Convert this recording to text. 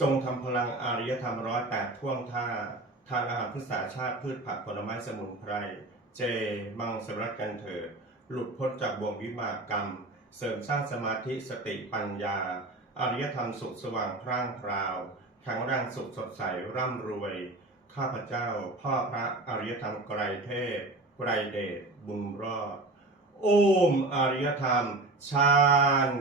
จงทำพลังอารยธรรมร้อยแปดท่วงท่า ทานอาหารพืชสาชาติพืชผักผลไม้สมุนไพร เจ มังสวรัตกันเถิด หลุดพ้นจากบ่วงวิบากกรรม เสริมสร้างสมาธิสติปัญญา อารยธรรมสุขสว่างพร่างพราวแข็งแรงสุขสดใสร่ำรวย ข้าพเจ้า พ่อพระอริยธรรมไกรเทพไกรเดชบุญรอดโอมอริยธรรม ชาติ